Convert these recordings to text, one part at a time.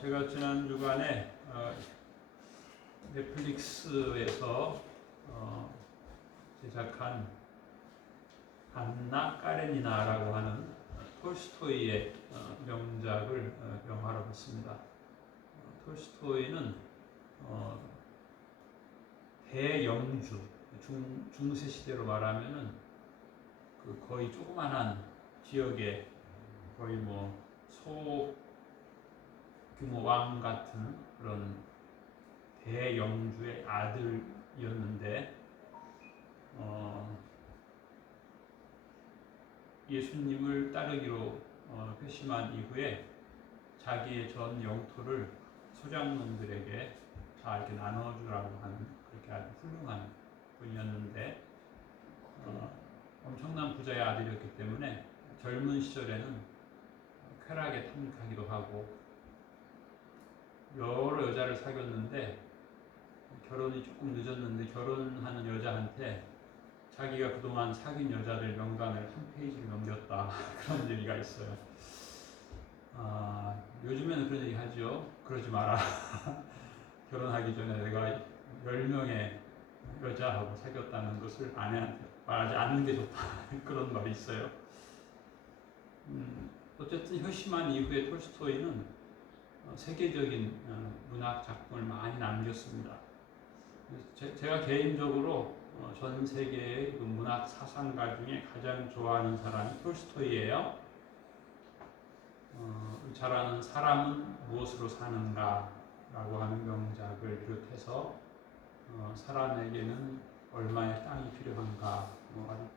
제가 지난 주간에 넷플릭스에서 제작한 안나 까레니나라고 하는 톨스토이의 명작을 영화로 봤습니다. 톨스토이는 대영주, 중세 시대로 말하면은 그 거의 조그만한 지역에 거의 뭐 소규모 왕 같은 그런 대영주의 아들이었는데 예수님을 따르기로 회심한 이후에 자기의 전 영토를 소장농들에게 다 이렇게 나눠주라고 하는 그렇게 아주 훌륭한 분이었는데 엄청난 부자의 아들이었기 때문에 젊은 시절에는 쾌락에 탐닉하기도 하고 여러 여자를 사귀었는데 결혼이 조금 늦었는데 결혼하는 여자한테 자기가 그동안 사귄 여자들 명단을 한 페이지를 넘겼다 그런 얘기가 있어요. 요즘에는 그런 얘기 하죠. 그러지 마라. 결혼하기 전에 내가 10명의 여자하고 사귀었다는 것을 아내한테 말하지 않는 게 좋다. 그런 말이 있어요. 어쨌든 효심한 이후에 톨스토이는 세계적인 문학 작품을 많이 남겼습니다. 제가 개인적으로 전 세계의 그 문학 사상가 중에 가장 좋아하는 사람이 톨스토이예요. 잘 아는 사람은 무엇으로 사는가 라고 하는 명작을 비롯해서 사람에게는 얼마의 땅이 필요한가 아주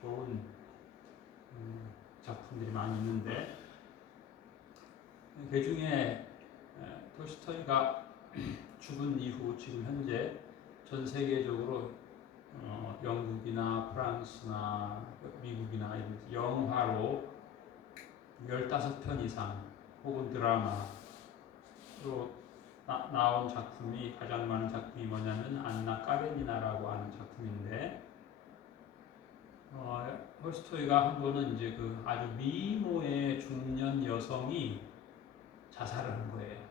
좋은 작품들이 많이 있는데 그 중에 톨스토이가 죽은 이후 지금 현재 전 세계적으로 영국이나 프랑스나 미국이나 영화로 15편 이상 혹은 드라마로 나온 작품이 가장 많은 작품이 뭐냐면 안나 까레니나라고 하는 작품인데 톨스토이가 한 번은 이제 그 아주 미모의 중년 여성이 자살을 한 거예요.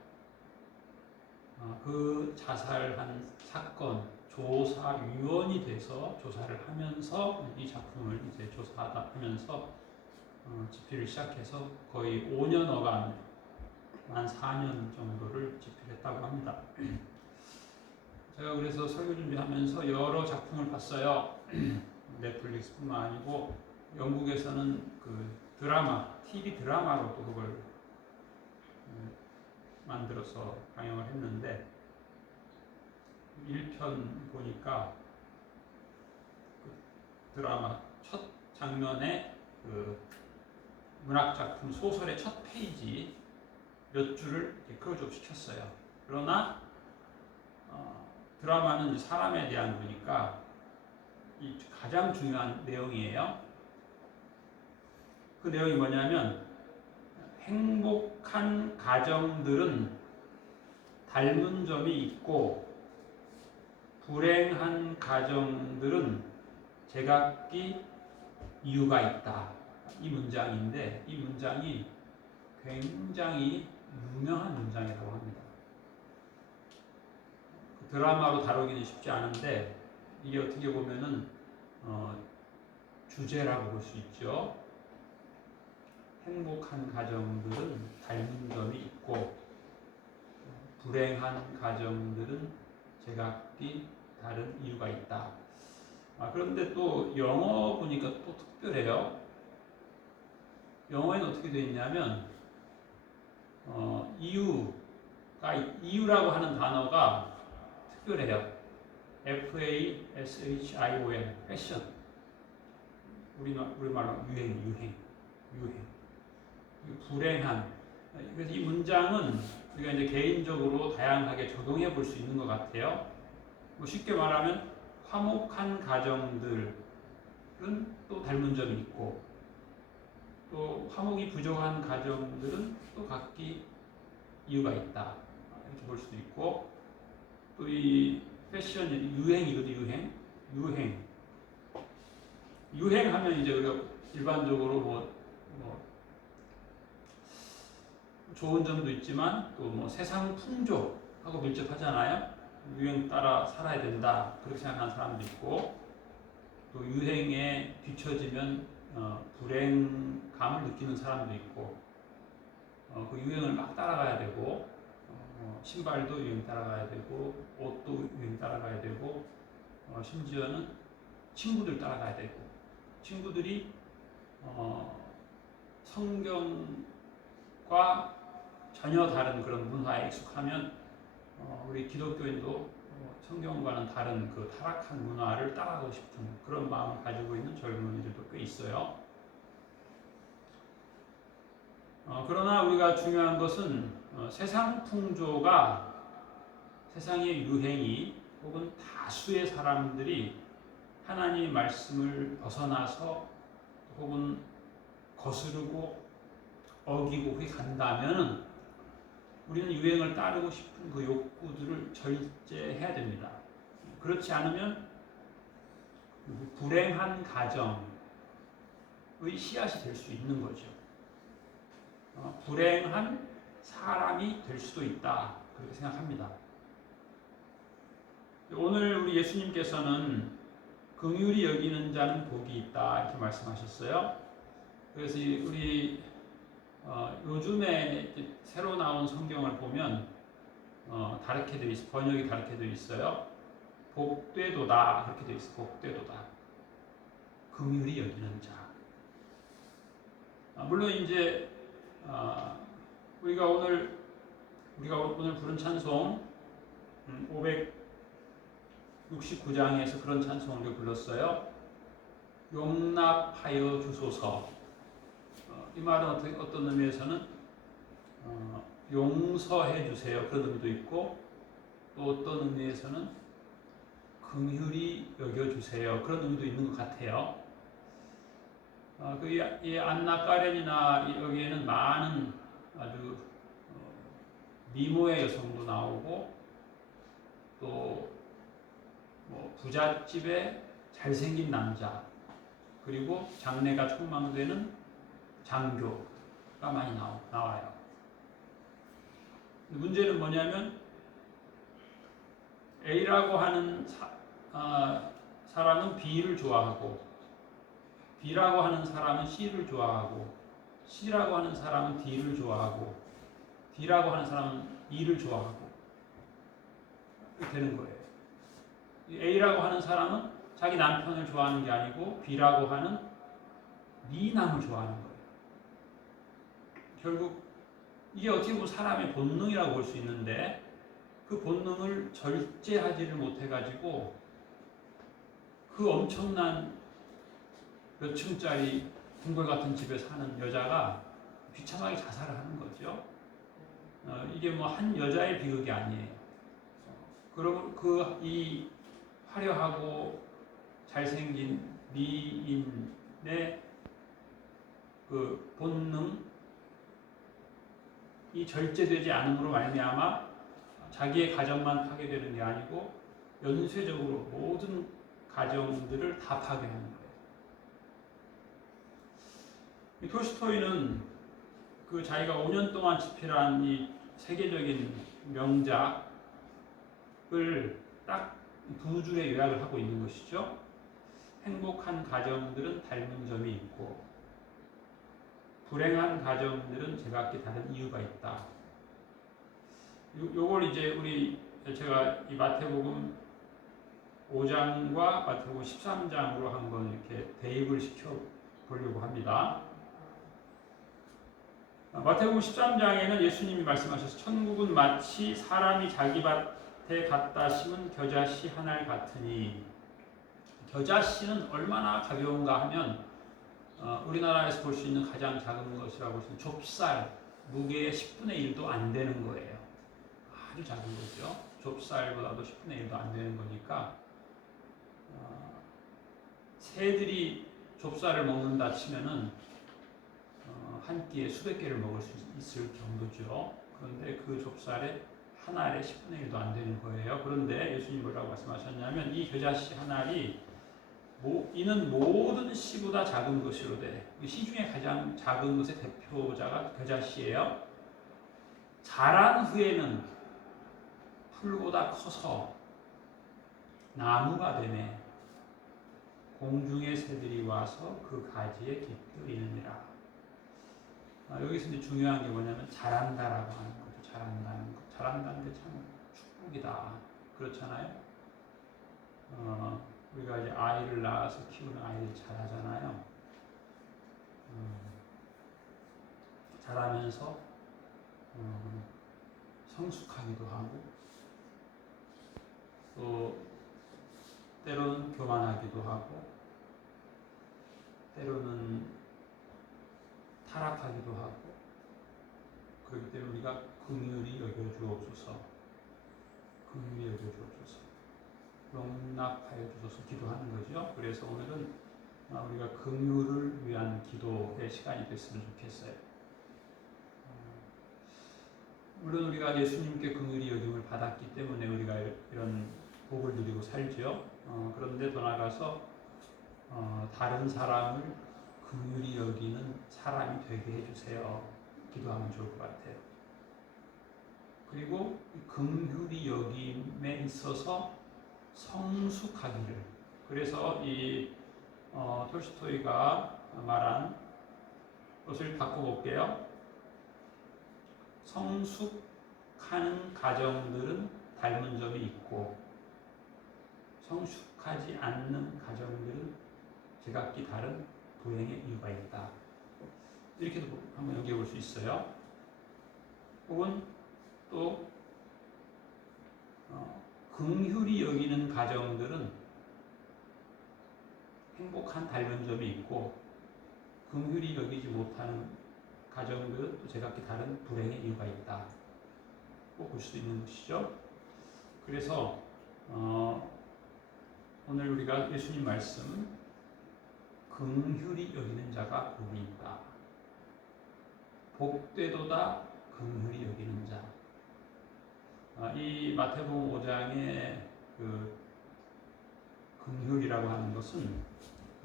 그 자살한 사건 조사위원이 돼서 조사를 하면서 이 작품을 이제 조사하면서 집필을 시작해서 거의 5년여간 한 4년 정도를 집필했다고 합니다. 제가 그래서 설교 준비하면서 여러 작품을 봤어요. 넷플릭스뿐만 아니고 영국에서는 그 드라마, TV 드라마로도 그걸 만들어서 방영을 했는데 1편 보니까 그 드라마 첫 장면에 그 문학작품 소설의 첫 페이지 몇 줄을 클로즈업 시켰어요. 그러나 드라마는 사람에 대한 거니까 이 가장 중요한 내용이에요. 그 내용이 뭐냐면 행복한 가정들은 닮은 점이 있고 불행한 가정들은 제각기 이유가 있다. 이 문장인데 이 문장이 굉장히 유명한 문장이라고 합니다. 드라마로 다루기는 쉽지 않은데 이게 어떻게 보면은 주제라고 볼 수 있죠. 행복한 가정들은 닮은 점이 있고 불행한 가정들은 제각기 다른 이유가 있다. 그런데 또 영어 보니까 또 특별해요. 영어에는 어떻게 되어 있냐면 이유라고 하는 단어가 특별해요. F-A-S-H-I-O-N, 패션. 우리말로 유행. 불행한. 그래서 이 문장은 우리가 이제 개인적으로 다양하게 적용해 볼 수 있는 것 같아요. 쉽게 말하면 화목한 가정들은 또 닮은 점이 있고 또 화목이 부족한 가정들은 또 각기 이유가 있다. 이렇게 볼 수도 있고 또 이 패션 유행이거든. 유행하면 이제 우리가 일반적으로 뭐 좋은 점도 있지만 또 뭐 세상 풍조하고 밀접하잖아요. 유행 따라 살아야 된다 그렇게 생각하는 사람도 있고 또 유행에 뒤처지면 불행감을 느끼는 사람도 있고 그 유행을 막 따라가야 되고 신발도 유행 따라가야 되고 옷도 유행 따라가야 되고 심지어는 친구들 따라가야 되고 친구들이 성경과 전혀 다른 그런 문화에 익숙하면 우리 기독교인도 성경과는 다른 그 타락한 문화를 따라가고 싶은 그런 마음을 가지고 있는 젊은이들도 꽤 있어요. 그러나 우리가 중요한 것은 세상 풍조가 세상의 유행이 혹은 다수의 사람들이 하나님의 말씀을 벗어나서 혹은 거스르고 어기고 그게 간다면 우리는 유행을 따르고 싶은 그 욕구들을 절제해야 됩니다. 그렇지 않으면 불행한 가정의 씨앗이 될 수 있는 거죠. 불행한 사람이 될 수도 있다 그렇게 생각합니다. 오늘 우리 예수님께서는 긍휼히 여기는 자는 복이 있다 이렇게 말씀하셨어요. 그래서 우리 요즘에 새로 나온 성경을 보면 다르게 되어 있어요. 번역이 다르게 되어 있어요. 복되도다 그렇게 되어 있어요. 복되도다. 긍휼히 여기는 자. 물론 이제 우리가 오늘 부른 찬송 569장에서 그런 찬송을 불렀어요. 용납하여 주소서. 이 말은 어떤 의미에서는 용서해 주세요 그런 의미도 있고 또 어떤 의미에서는 긍휼히 여겨 주세요 그런 의미도 있는 것 같아요. 이 안나 까렌이나 여기에는 많은 아주 미모의 여성도 나오고 또 뭐 부잣집에 잘생긴 남자 그리고 장래가 촉망되는 장교가 많이 나와요. 문제는 뭐냐면 A라고 하는 사람은 B를 좋아하고 B라고 하는 사람은 C를 좋아하고 C라고 하는 사람은 D를 좋아하고 D라고 하는 사람은 E를 좋아하고 이렇게 되는 거예요. A라고 하는 사람은 자기 남편을 좋아하는 게 아니고 B라고 하는 미남을 좋아하는 거예요. 결국 이게 어떻게 보면 사람의 본능이라고 볼 수 있는데 그 본능을 절제하지를 못해가지고 그 엄청난 몇 층짜리 궁궐 같은 집에 사는 여자가 비참하게 자살을 하는 거죠. 이게 뭐 한 여자의 비극이 아니에요. 그럼 이 화려하고 잘생긴 미인의 그 본능이 절제되지 않음으로 말미암아 자기의 가정만 파괴되는 게 아니고 연쇄적으로 모든 가정들을 다 파괴하는 거예요. 톨스토이는 그 자기가 5년 동안 집필한 이 세계적인 명작을 딱 두 줄에 요약을 하고 있는 것이죠. 행복한 가정들은 닮은 점이 있고 불행한 가정들은 제각기 다른 이유가 있다. 요걸 이제 제가 이 마태복음 5장과 마태복음 13장으로 한번 이렇게 대입을 시켜 보려고 합니다. 마태복음 13장에는 예수님이 말씀하셔서 천국은 마치 사람이 자기 밭에 갖다 심은 겨자씨 한 알 같으니 겨자씨는 얼마나 가벼운가 하면 우리나라에서 볼 수 있는 가장 작은 것이라고 볼 수 있는 좁쌀 무게의 10분의 1도 안 되는 거예요. 아주 작은 거죠. 좁쌀보다도 10분의 1도 안 되는 거니까 새들이 좁쌀을 먹는다 치면은 한 끼에 수백 개를 먹을 수 있을 정도죠. 그런데 그 좁쌀에 한 알에 10분의 1도 안 되는 거예요. 그런데 예수님이 뭐라고 말씀하셨냐면 이 겨자씨 한 알이 이는 모든 씨보다 작은 것이로되 씨 중에 가장 작은 것의 대표자가 겨자씨예요. 자란 후에는 풀보다 커서 나무가 되매 공중의 새들이 와서 그 가지에 깃들이느니라. 여기서 이제 중요한 게 뭐냐면 자란다라고 하는 거죠. 자란다는 거. 자란다는 게 참 축복이다. 그렇잖아요. 우리가 이제 아이를 낳아서 키우는 아이들이 자라잖아요. 자라면서 성숙하기도 하고 또 때로는 교만하기도 하고 때로는 타락하기도 하고 그렇기 때문에 우리가 긍휼히 여겨주옵소서, 긍휼히 여겨주옵소서, 용납하여 주소서 기도하는 거죠. 그래서 오늘은 우리가 긍휼을 위한 기도의 시간이 됐으면 좋겠어요. 물론 우리가 예수님께 긍휼히 여김을 받았기 때문에 우리가 이런 복을 누리고 살죠. 그런데 더 나아가서 다른 사람을 긍휼히 여기는 사람이 되게 해주세요. 기도하면 좋을 것 같아요. 그리고 긍휼히 여김에 있어서 성숙하기를. 그래서 이 톨스토이가 말한 것을 바꿔볼게요. 성숙하는 가정들은 닮은 점이 있고 성숙하지 않는 가정들은 제각기 다른 불행의 이유가 있다. 이렇게도 한번 연기해 볼 수 있어요. 혹은 또 긍휼히 여기는 가정들은 행복한 닮은 점이 있고 긍휼히 여기지 못하는 가정들은 또 제각기 다른 불행의 이유가 있다. 꼭 볼 수 있는 것이죠. 그래서 오늘 우리가 예수님 말씀 긍휼히 여기는 자가 복이 있다. 복되도다 긍휼히 여기는 자. 이 마태복음 5장의 그 긍휼이라고 하는 것은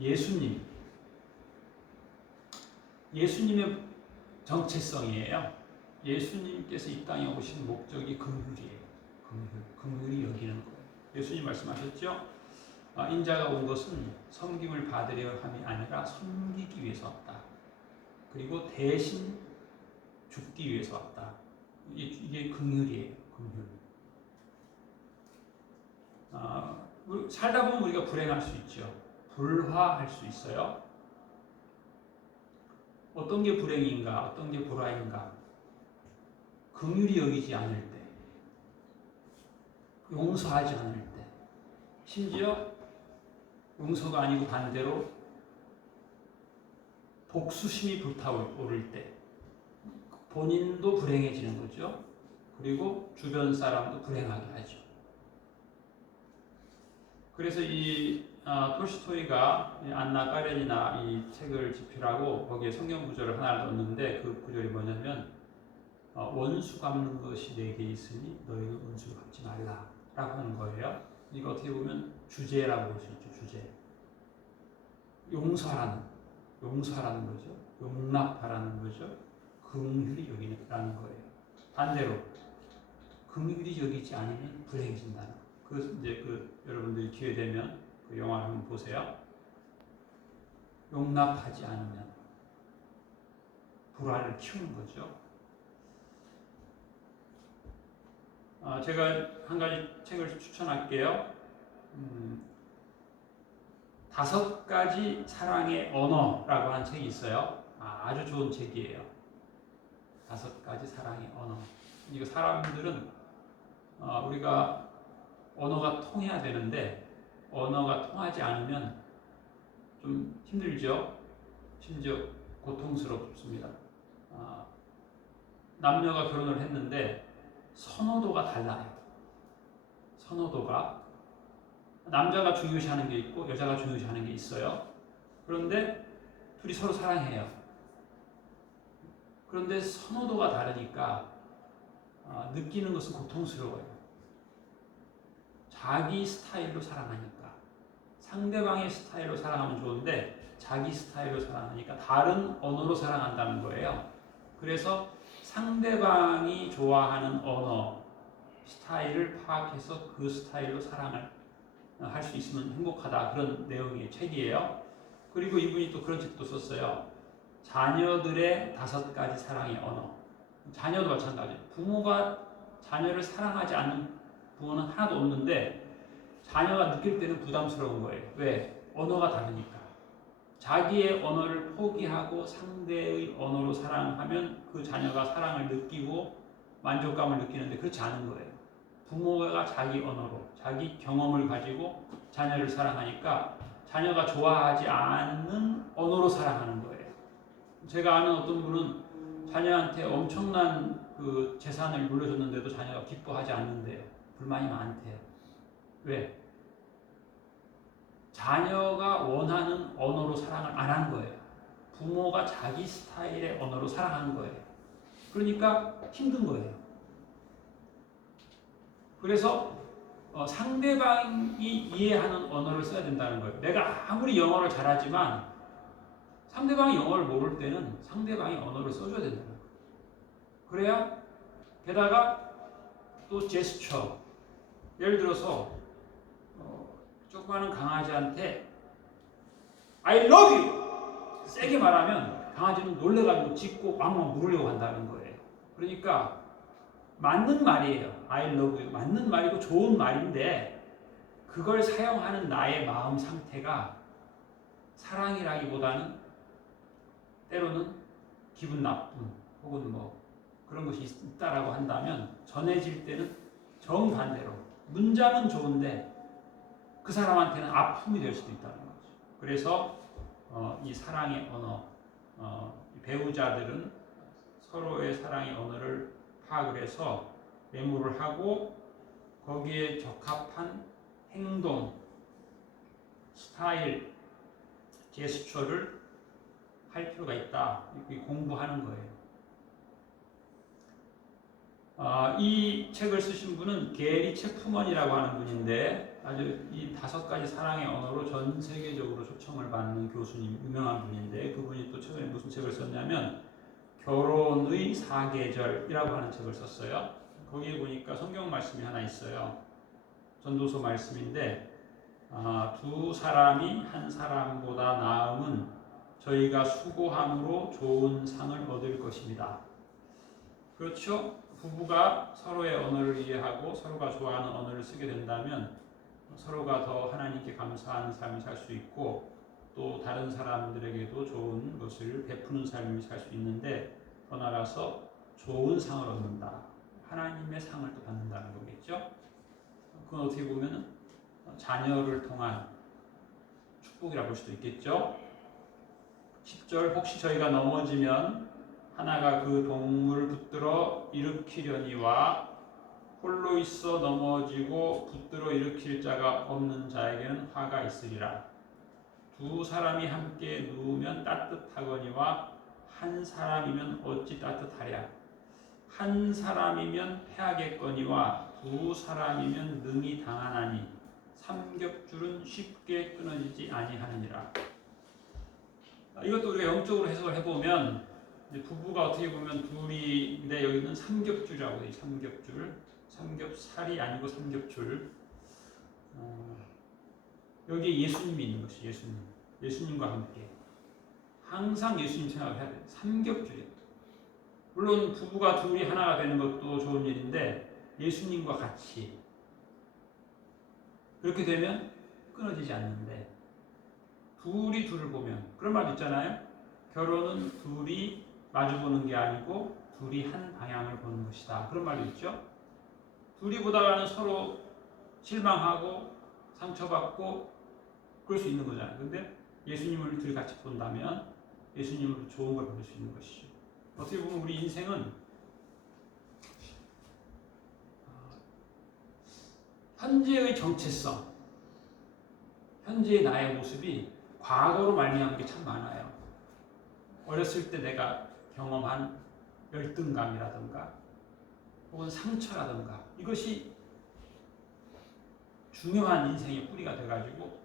예수님의 정체성이에요. 예수님께서 이 땅에 오신 목적이 긍휼이에요. 긍휼히 여기는 거예요. 예수님 말씀하셨죠? 인자가 온 것은 섬김을 받으려 함이 아니라 섬기기 위해서 왔다. 그리고 대신 죽기 위해서 왔다. 이게 긍휼이에요. 긍휼. 살다 보면 우리가 불행할 수 있죠. 불화할 수 있어요. 어떤 게 불행인가, 어떤 게 불화인가. 긍휼히 여기지 않을 때, 용서하지 않을 때, 심지어 용서가 아니고 반대로 복수심이 불타오를 때 본인도 불행해지는 거죠. 그리고 주변 사람도 불행하게 하죠. 그래서 이 톨스토이가 안나 까레니나 이 책을 집필하고 거기에 성경 구절을 하나 넣었는데 그 구절이 뭐냐면 원수 갚는 것이 내게 있으니 너희는 원수 갚지 말라 라고 하는 거예요. 이거 어떻게 보면 주제라고 볼 수 있죠. 주제. 용서하라는 거죠. 용납하라는 거죠. 긍휼히 여기라는 거예요. 반대로 긍휼히 여기지 않으면 불행해진다는 거. 그 이제 여러분들이 기회 되면 그 영화를 한번 보세요. 용납하지 않으면 불화를 키우는 거죠. 제가 한 가지 책을 추천할게요. 5가지 사랑의 언어라고 하는 책이 있어요. 아주 좋은 책이에요. 5가지 사랑의 언어. 이거 사람들은 우리가 언어가 통해야 되는데 언어가 통하지 않으면 좀 힘들죠. 심지어 고통스럽습니다. 남녀가 결혼을 했는데 선호도가 달라요. 선호도가 남자가 중요시하는 게 있고 여자가 중요시하는 게 있어요. 그런데 둘이 서로 사랑해요. 그런데 선호도가 다르니까 느끼는 것은 고통스러워요. 자기 스타일로 사랑하니까. 상대방의 스타일로 사랑하면 좋은데 자기 스타일로 사랑하니까 다른 언어로 사랑한다는 거예요. 그래서 상대방이 좋아하는 언어 스타일을 파악해서 그 스타일로 사랑을 할 수 있으면 행복하다, 그런 내용의 책이에요. 그리고 이분이 또 그런 책도 썼어요. 자녀들의 5가지 사랑의 언어. 자녀도 마찬가지예요. 부모가 자녀를 사랑하지 않는 부모는 하나도 없는데 자녀가 느낄 때는 부담스러운 거예요. 왜? 언어가 다르니까. 자기의 언어를 포기하고 상대의 언어로 사랑하면 그 자녀가 사랑을 느끼고 만족감을 느끼는데 그렇지 않은 거예요. 부모가 자기 언어로, 자기 경험을 가지고 자녀를 사랑하니까 자녀가 좋아하지 않는 언어로 사랑하는 거예요. 제가 아는 어떤 분은 자녀한테 엄청난 그 재산을 물려줬는데도 자녀가 기뻐하지 않는데요. 불만이 많대요. 왜? 자녀가 원하는 언어로 사랑을 안 한 거예요. 부모가 자기 스타일의 언어로 사랑하는 거예요. 그러니까 힘든 거예요. 그래서 상대방이 이해하는 언어를 써야 된다는 거예요. 내가 아무리 영어를 잘하지만 상대방이 영어를 모를 때는 상대방이 언어를 써줘야 된다는 거예요. 그래야, 게다가 또 제스처. 예를 들어서 조그마한 강아지한테 I love you! 세게 말하면 강아지는 놀래가지고 짖고 왕왕 물으려고 한다는 거예요. 그러니까 맞는 말이에요. I love you. 맞는 말이고 좋은 말인데 그걸 사용하는 나의 마음 상태가 사랑이라기보다는 때로는 기분 나쁨 혹은 뭐 그런 것이 있다라고 한다면 전해질 때는 정반대로 문장은 좋은데 그 사람한테는 아픔이 될 수도 있다는 거죠. 그래서 이 사랑의 언어, 배우자들은 서로의 사랑의 언어를 파악을 해서 메모를 하고 거기에 적합한 행동, 스타일, 제스처를 할 필요가 있다. 이렇게 공부하는 거예요. 이 책을 쓰신 분은 게리 체프먼이라고 하는 분인데 아주 이 5가지 사랑의 언어로 전 세계적으로 초청을 받는 교수님, 유명한 분인데 그분이 또 최근에 무슨 책을 썼냐면 결혼의 4계절이라고 하는 책을 썼어요. 거기에 보니까 성경 말씀이 하나 있어요. 전도서 말씀인데 2 사람이 한 사람보다 나음은 저희가 수고함으로 좋은 상을 얻을 것입니다. 그렇죠? 부부가 서로의 언어를 이해하고 서로가 좋아하는 언어를 쓰게 된다면 서로가 더 하나님께 감사하는 삶을 살 수 있고 또 다른 사람들에게도 좋은 것을 베푸는 삶을 살 수 있는데 더 나아가서 좋은 상을 얻는다. 하나님의 상을 또 받는다는 거겠죠? 그건 어떻게 보면 자녀를 통한 축복이라고 볼 수도 있겠죠? 10절 혹시 저희가 넘어지면 하나가 그 동물을 붙들어 일으키려니와 홀로 있어 넘어지고 붙들어 일으킬 자가 없는 자에게는 화가 있으리라. 2 사람이 함께 누우면 따뜻하거니와 한 사람이면 어찌 따뜻하랴. 한 사람이면 패하겠거니와 2 사람이면 능히 당하나니 삼겹줄은 쉽게 끊어지지 아니하느니라. 이것도 우리가 영적으로 해석을 해보면 부부가 어떻게 보면 둘인데 여기는 삼겹줄이라고 해요. 삼겹줄, 삼겹살이 아니고 삼겹줄. 여기에 예수님이 있는 것이 예수님과 함께 항상 예수님 생각을 해야 돼요. 삼겹줄이에요. 물론 부부가 둘이 하나가 되는 것도 좋은 일인데 예수님과 같이 그렇게 되면 끊어지지 않는데 둘이 둘을 보면 그런 말도 있잖아요. 결혼은 둘이 마주보는 게 아니고 둘이 한 방향을 보는 것이다. 그런 말도 있죠. 둘이 보다가는 서로 실망하고 상처받고 그럴 수 있는 거잖아요. 근데 예수님을 둘이 같이 본다면 예수님으로 좋은 걸 받을 수 있는 것이죠. 어떻게 보면 우리 인생은 현재의 정체성, 현재의 나의 모습이 과거로 말미암은 게 참 많아요. 어렸을 때 내가 경험한 열등감이라든가 혹은 상처라든가 이것이 중요한 인생의 뿌리가 돼가지고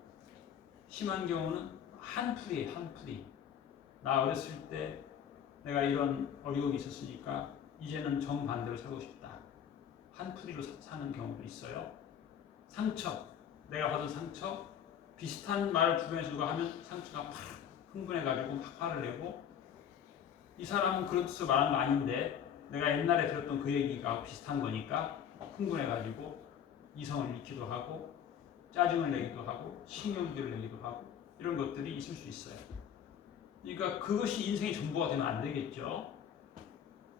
심한 경우는 한 풀이에요. 한 풀이. 나 어렸을 때 내가 이런 어려움이 있었으니까 이제는 정반대로 살고 싶다. 한풀이로 사는 경우도 있어요. 상처, 내가 받은 상처, 비슷한 말을 주변에서 누가 하면 상처가 팍 흥분해가지고 막 화를 내고, 이 사람은 그런 뜻으로 말하는 거 아닌데 내가 옛날에 들었던 그 얘기가 비슷한 거니까 흥분해가지고 이성을 잃기도 하고 짜증을 내기도 하고 신경질을 내기도 하고 이런 것들이 있을 수 있어요. 그러니까 그것이 인생의 전부가 되면 안 되겠죠.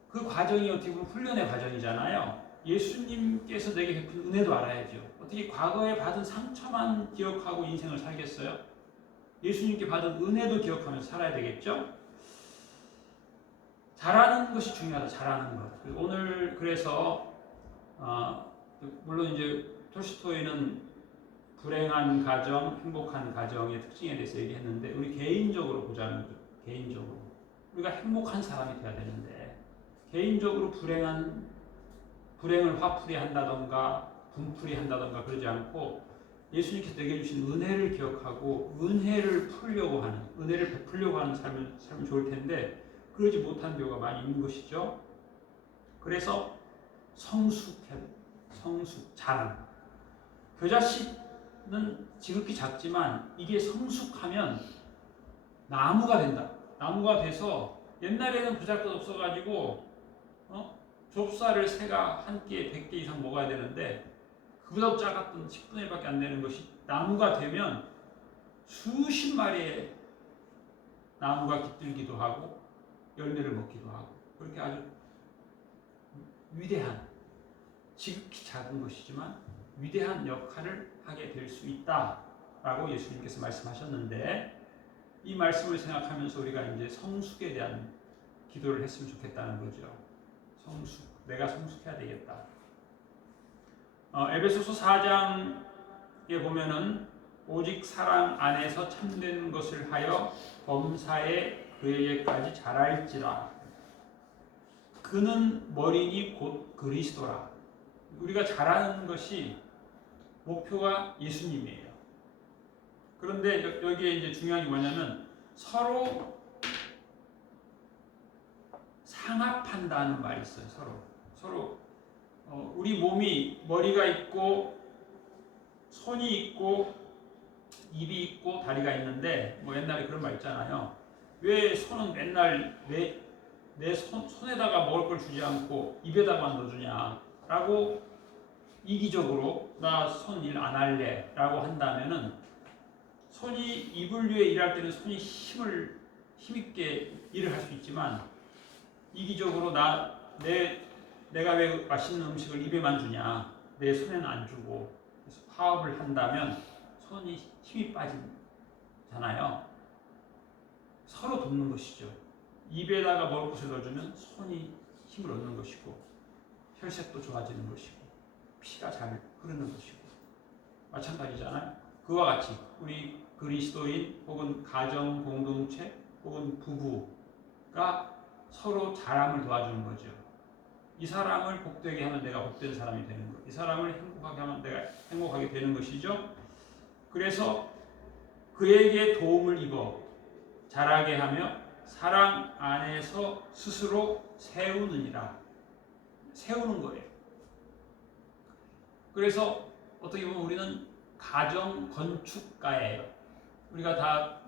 그 과정이 어떻게 보면 훈련의 과정이잖아요. 예수님께서 내게 베푼 은혜도 알아야죠. 어떻게 과거에 받은 상처만 기억하고 인생을 살겠어요? 예수님께 받은 은혜도 기억하면서 살아야 되겠죠? 잘하는 것이 중요하다. 잘하는 것. 오늘 그래서 물론 이제 톨스토이는 불행한 가정, 행복한 가정의 특징에 대해서 얘기했는데 우리 개인적으로 보자는 거죠. 개인적으로 우리가 행복한 사람이 돼야 되는데 개인적으로 불행을 화풀이 한다던가 분풀이 한다던가 그러지 않고 예수님께서 내게 주신 은혜를 기억하고 은혜를 베풀려고 하는 삶을 살면 좋을 텐데 그러지 못한 경우가 많이 있는 것이죠. 그래서 성숙, 자랑. 겨자씨는 지극히 작지만 이게 성숙하면 나무가 된다. 나무가 돼서 옛날에는 보잘것 없어가지고 좁쌀을 새가 한 끼에 100개 이상 먹어야 되는데 그보다 작았던 10분의 1밖에 안 되는 것이 나무가 되면 수십 마리의 나무가 깃들기도 하고 열매를 먹기도 하고 그렇게 아주 위대한, 지극히 작은 것이지만 위대한 역할을 하게 될 수 있다라고 예수님께서 말씀하셨는데 이 말씀을 생각하면서 우리가 이제 성숙에 대한 기도를 했으면 좋겠다는 거죠. 성숙, 내가 성숙해야 되겠다. 에베소서 4장에 보면은 오직 사랑 안에서 참된 것을 하여 범사에 그에게까지 자랄지라. 그는 머리니 곧 그리스도라. 우리가 자라는 것이 목표가 예수님이에요. 그런데 여기에 이제 중요한 게 뭐냐면 서로 상합한다는 말이 있어요. 서로 우리 몸이 머리가 있고 손이 있고 입이 있고 다리가 있는데 뭐 옛날에 그런 말 있잖아요. 왜 손은 맨날 내 손에다가 먹을 걸 주지 않고 입에다만 넣어주냐라고 이기적으로 나 손 일 안 할래 라고 한다면은 손이 이불 위에 일할 때는 손이 힘있게 일을 할 수 있지만 이기적으로 내가 왜 맛있는 음식을 입에만 주냐 내 손에는 안 주고 그래서 파업을 한다면 손이 힘이 빠지잖아요. 서로 돕는 것이죠. 입에다가 먹을 것을 넣어주면 손이 힘을 얻는 것이고 혈색도 좋아지는 것이고 피가 잘 흐르는 것이고 마찬가지잖아요. 그와 같이 우리 그리스도인 혹은 가정 공동체 혹은 부부가 서로 자람을 도와주는 거죠. 이 사람을 복되게 하면 내가 복된 사람이 되는 것, 이 사람을 행복하게 하면 내가 행복하게 되는 것이죠. 그래서 그에게 도움을 입어 자라게 하며 사랑 안에서 스스로 세우느니라. 세우는 거예요. 그래서 어떻게 보면 우리는 가정 건축가예요. 우리가 다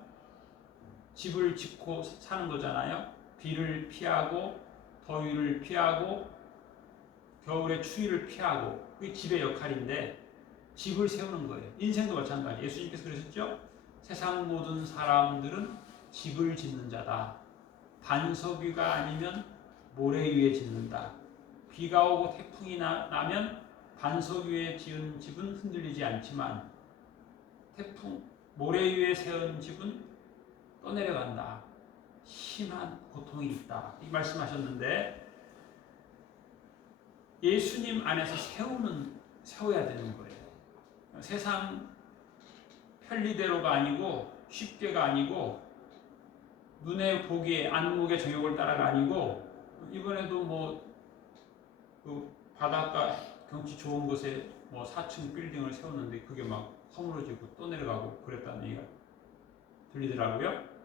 집을 짓고 사는 거잖아요. 비를 피하고 더위를 피하고 겨울의 추위를 피하고 그게 집의 역할인데 집을 세우는 거예요. 인생도 마찬가지. 예수님께서 그러셨죠? 세상 모든 사람들은 집을 짓는 자다. 반석 위가 아니면 모래 위에 짓는다. 비가 오고 태풍이 나면 반석 위에 지은 집은 흔들리지 않지만 모래 위에 세운 집은 떠내려간다. 심한 고통이 있다. 이 말씀하셨는데 예수님 안에서 세워야 되는 거예요. 세상 편리대로가 아니고 쉽게가 아니고 눈에 보기에 안목의 정욕을 따라가 아니고 이번에도 그 바닷가 경치 좋은 곳에 4층 빌딩을 세웠는데 그게 막 허물어지고 또 내려가고 그랬다는 얘기가 들리더라고요.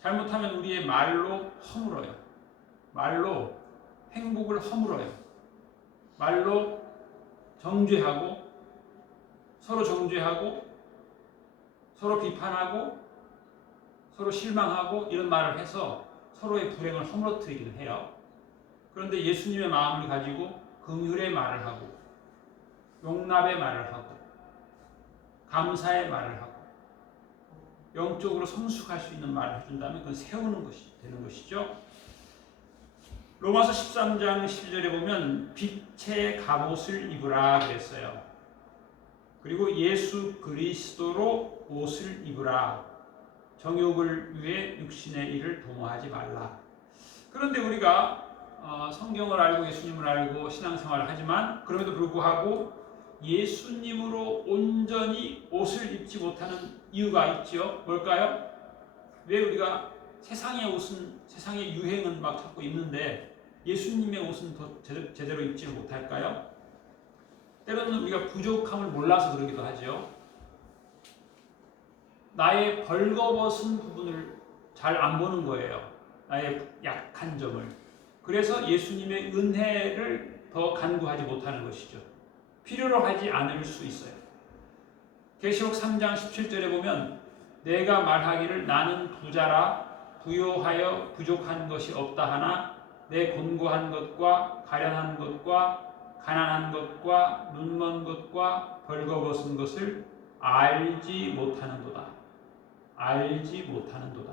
잘못하면 우리의 말로 허물어요. 말로 행복을 허물어요. 말로 정죄하고 서로 정죄하고 서로 비판하고 서로 실망하고 이런 말을 해서 서로의 불행을 허물어뜨리기도 해요. 그런데 예수님의 마음을 가지고 긍휼의 말을 하고 용납의 말을 하고 감사의 말을 하고 영적으로 성숙할 수 있는 말을 해준다면 그건 세우는 것이 되는 것이죠. 로마서 13장 11절에 보면 빛의 갑옷을 입으라 그랬어요. 그리고 예수 그리스도로 옷을 입으라. 정욕을 위해 육신의 일을 도모하지 말라. 그런데 우리가 성경을 알고 예수님을 알고 신앙생활을 하지만 그럼에도 불구하고 예수님으로 온전히 옷을 입지 못하는 이유가 있지요. 뭘까요? 왜 우리가 세상의 옷은, 세상의 유행은 막 자꾸 입는데 예수님의 옷은 더 제대로 입지 못할까요? 때로는 우리가 부족함을 몰라서 그러기도 하죠. 나의 벌거벗은 부분을 잘 안 보는 거예요. 나의 약한 점을. 그래서 예수님의 은혜를 더 간구하지 못하는 것이죠. 필요로 하지 않을 수 있어요. 계시록 3장 17절에 보면 내가 말하기를 나는 부자라 부요하여 부족한 것이 없다 하나 내 곤고한 것과 가련한 것과 가난한 것과 눈먼 것과 벌거벗은 것을 알지 못하는도다. 알지 못하는도다.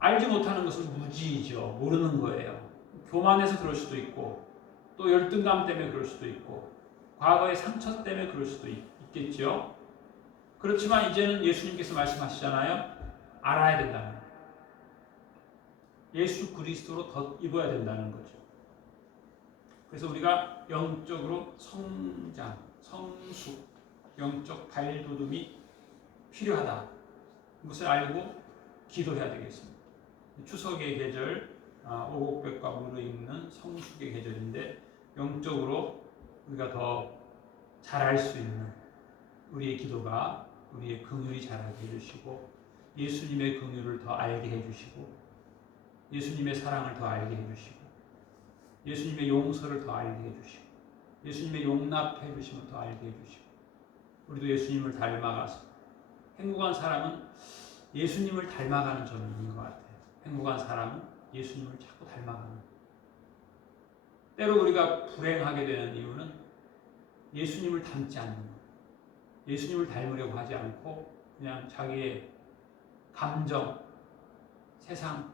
알지 못하는 것은 무지이죠. 모르는 거예요. 교만해서 그럴 수도 있고 또 열등감 때문에 그럴 수도 있고 과거의 상처 때문에 그럴 수도 있겠죠. 그렇지만 이제는 예수님께서 말씀하시잖아요. 알아야 된다는 거예요. 예수 그리스도로 덧입어야 된다는 거죠. 그래서 우리가 영적으로 성장, 성숙, 영적 발돋움이 필요하다. 이것을 알고 기도해야 되겠습니다. 추석의 계절, 오곡백과 물을 읽는 성숙의 계절인데 영적으로 우리가 더 잘할 수 있는 우리의 기도가 우리의 긍휼이 자라게 해주시고 예수님의 긍휼을 더 알게 해주시고 예수님의 사랑을 더 알게 해주시고 예수님의 용서를 더 알게 해주시고 예수님의 용납해 주심을 더 알게 해주시고 우리도 예수님을 닮아가서 행복한 사람은 예수님을 닮아가는 점이 있는 것 같아요. 행복한 사람은 예수님을 자꾸 닮아가는. 때로 우리가 불행하게 되는 이유는 예수님을 닮지 않는 것. 예수님을 닮으려고 하지 않고 그냥 자기의 감정, 세상,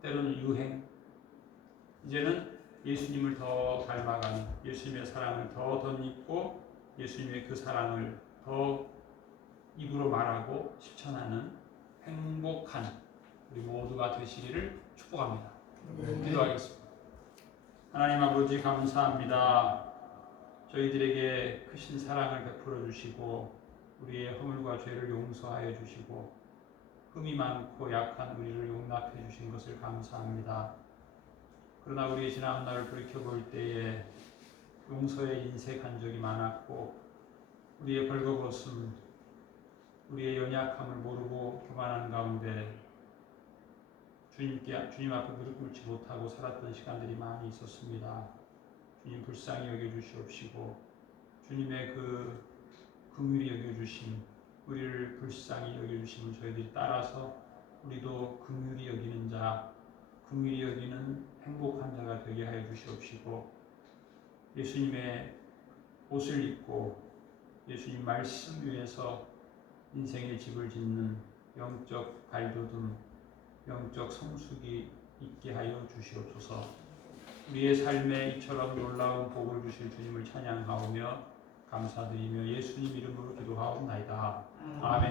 때로는 유행. 이제는 예수님을 더 닮아가는, 예수님의 사랑을 더 덧입고 예수님의 그 사랑을 더 입으로 말하고 실천하는 행복한 우리 모두가 되시기를 축복합니다. 기도하겠습니다. 하나님 아버지 감사합니다. 저희들에게 크신 사랑을 베풀어 주시고 우리의 허물과 죄를 용서하여 주시고 흠이 많고 약한 우리를 용납해 주신 것을 감사합니다. 그러나 우리의 지난 날을 돌이켜볼 때에 용서에 인색한 적이 많았고 우리의 벌거벗음, 우리의 연약함을 모르고 교만한 가운데 주님 앞에 무릎 꿇지 못하고 살았던 시간들이 많이 있었습니다. 주님 불쌍히 여겨주시옵시고 주님의 그 긍휼히 여겨주심, 우리를 불쌍히 여겨주심을 저희들이 따라서 우리도 긍휼히 여기는 자, 긍휼히 여기는 행복한 자가 되게 하여 주시옵시고 예수님의 옷을 입고 예수님 말씀 위에서 인생의 집을 짓는 영적 발돋움, 영적 성숙이 있게 하여 주시옵소서. 우리의 삶에 이처럼 놀라운 복을 주실 주님을 찬양하오며 감사드리며 예수님 이름으로 기도하옵나이다. 아멘.